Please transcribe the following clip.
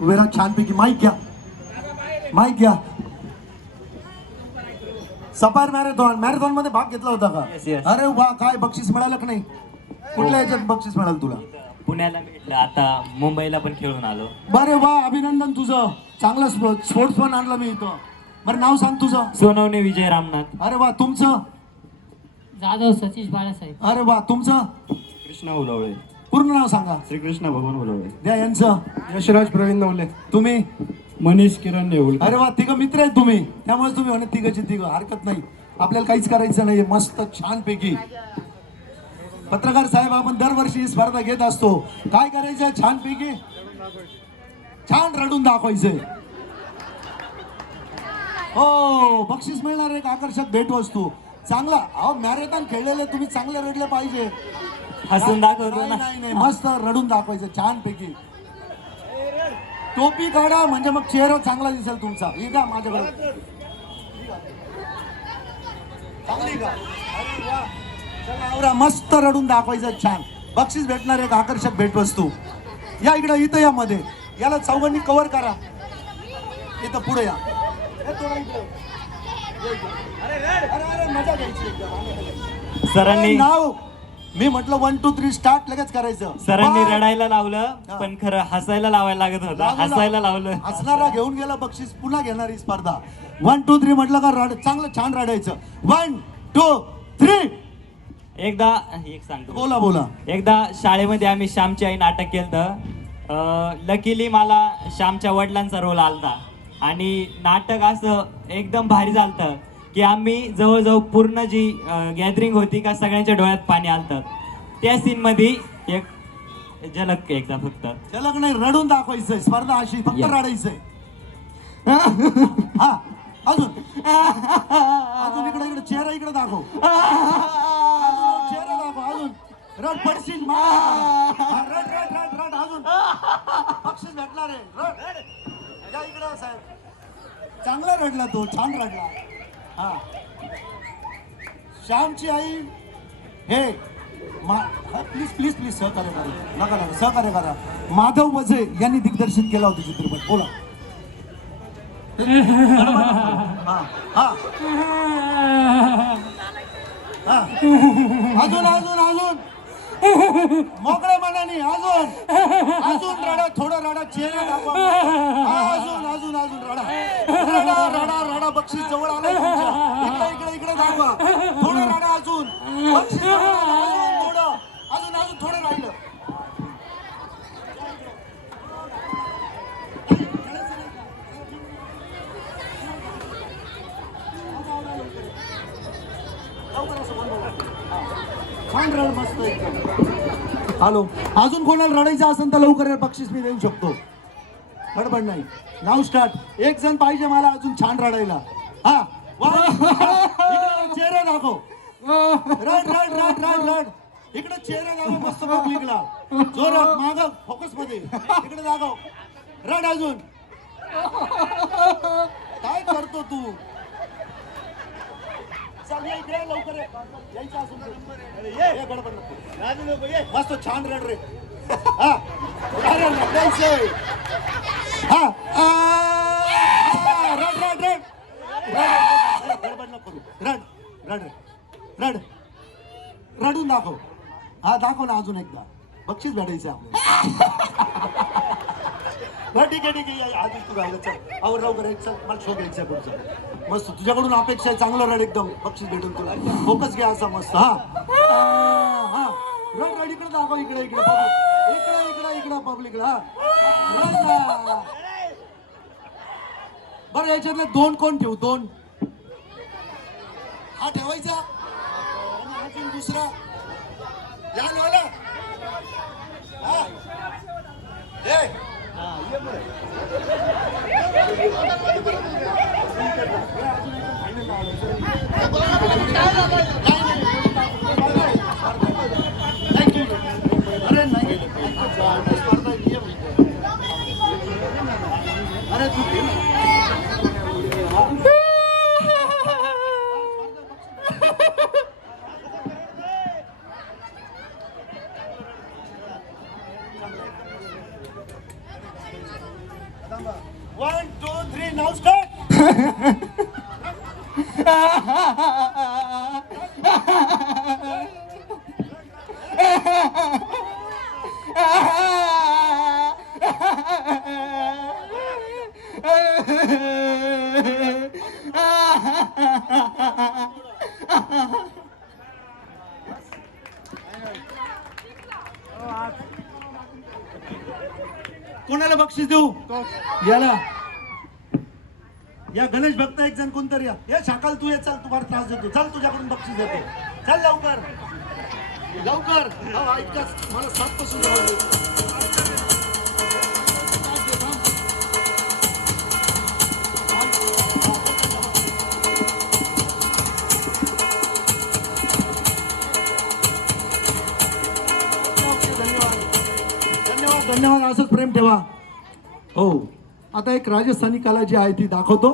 उभे राहा छानपैकी माईक घ्या. माईक घ्या. सफायर मॅरेथॉन मॅरेथॉनमध्ये भाग घेतला होता का? Yes, yes. अरे वा काय बक्षीस मिळालं का नाही? कुठल्या याच्यात बक्षीस मिळालं तुला? पुण्याला भेटलं. आता मुंबईला पण खेळून आलो. बरे वा अभिनंदन तुझं. चांगलं स्पोर्ट्स पण आणलं मी इथं. बरं नाव सांग तुझं. सोनवणे विजय रामनाथ. अरे वा तुमचं? जाधव सतीश बाळासाहेब. अरे वा तुमचं? कृष्ण उलवळे. पूर्ण नाव सांगा. श्रीकृष्ण भगवान उलवळे द्या यांचं. यशराज प्रवीण नवले. तुम्ही? मनीष किरण नेहुल अरे वा तिघ मित्र आहेत तुम्ही. त्यामुळे तुम्ही म्हणे तिघची तिघ. हरकत नाही. आपल्याला काहीच करायचं नाही मस्त छान पैकी पत्रकार साहेब आपण दरवर्षी ही स्पर्धा घेत असतो. काय करायचं छान पैकी छान रडून दाखवायचंय. हो बक्षीस मिळणार एक आकर्षक भेटवस्तू. चांगला. अहो मॅरेथॉन खेळलेले तुम्ही चांगले रडले पाहिजे. हसून दाखवतो नाही ना. नाही नाही मस्त रडून दाखवायचं छान पैकी टोपी काढा म्हणजे मग चेहरा चांगला दिसेल तुमचा. ही का माझ्याकडे. चांगली का अरे वा. चला, आवरा मस्त रडून दाखवायचं छान. बक्षीस भेटणार एक आकर्षक भेटवस्तू. या इकडं इथं या मध्ये. याला चौघांनी कव्हर करा. इथं पुढे या. हे थोडं इकडं. सरांनी नाव. मी म्हटलं वन टू थ्री स्टार्ट लगेच करायचं. सरांनी. रडायला लावलं पण खरं हसायला लावायला लागत होतं. हसायला लावलं. हसणारा घेऊन गेला बक्षीस पुन्हा घेणार ही स्पर्धा. वन टू थ्री म्हटलं का रड चांगलं छान रडायचं. वन टू थ्री एकदा एक सांगतो. बोला बोला. एकदा शाळेमध्ये आम्ही श्यामची आई नाटक केलं लकीली मला श्यामच्या वडिलांचा रोल आलता. आणि नाटक असं एकदम भारी झालतं की आम्ही जवळजवळ पूर्ण जी गॅदरिंग होती का सगळ्यांच्या डोळ्यात पाणी आलतं. त्या सीनमध्ये एक झलक एकदा फक्त. त्याला का नाही रडून दाखवायचंय. स्पर्धा अशी फक्त Yeah. रडायचंय. हा अजून. अजून इकडे इकडे चेहरा इकडे दाखव. अजून चेहरा दाखव अजून. रड पडशील मा. हा, रड रड रड रड अजून. बक्षीस भेटणार आहे रड. या साहेब. चांगला रडला तो छान रडला. हा. श्यामची आई हे प्लीज प्लीज प्लीज सहकार्य करा. नका नका सहकार्य करा. माधव वझे यांनी दिग्दर्शित केला होता चित्रपट. बोला. हा. हा. अजून अजून अजून. मोकळ्या मनाने अजून. अजून रडा थोडा रडा चेहरा दाखवा हा, अजून अजून अजून रडा. रडा रडा रडा बक्षीस जवळ आलं इकडे इकडे इकडे दाखवा थोडा रडा अजून. बक्षीस जवळ आलं, अजून थोडं अजून अजून थोडं राहिलं छान रड मस्त एकदम हॅलो. अजून कोणाला रडायचं असेल तर लवकर बक्षीस मी देऊ शकतो. गडबड नाही. नाव स्टार्ट एक जण पाहिजे मला अजून छान रडायला. हा. वा. चेहरा दाखव. रड रड रड रड रड. इकडे चेहरा दाखव मस्त पब्लिकला. जोरात माग फोकसमध्ये. इकडे दाखव. रड अजून. काय करतो तू? करू रड रड रड रडून दाखव. हा दाखव ना अजून एकदा. बक्षीस भेटायचं आपल्याला. ठीक आहे ठीक आहे. या, आधी तू राहिलं चल. लवकर एक चल. मला शो घ्यायचा पुढचा. मस्त. तुझ्याकडून अपेक्षा आहे चांगलं रड एकदम. बक्षीस भेटून तुला. फोकस घ्या असा मस्त. हा. हा, रड रड इकडे दाखव इकडे इकडे. इकडे इकडे इकडे पब्लिकला हा बरं याच्यातले दोन कोण ठेवू? दोन. हा ठेवायचा. अजून दुसरा. या ना हा. ए. One two three now start कोणाला बक्षीस देऊ. याला. या गणेश भक्त एक जण कोणतरी या. हे शाकाल तू ये चल तू फार त्रास देतो चल तुझ्याकडून बक्षीस देतो. चल लवकर. लवकर. ऐकच मला सात पासून ओके, धन्यवाद. धन्यवाद धन्यवाद. असंच प्रेम ठेवा. हो. आता एक राजस्थानी कला जी आहे ती दाखवतो.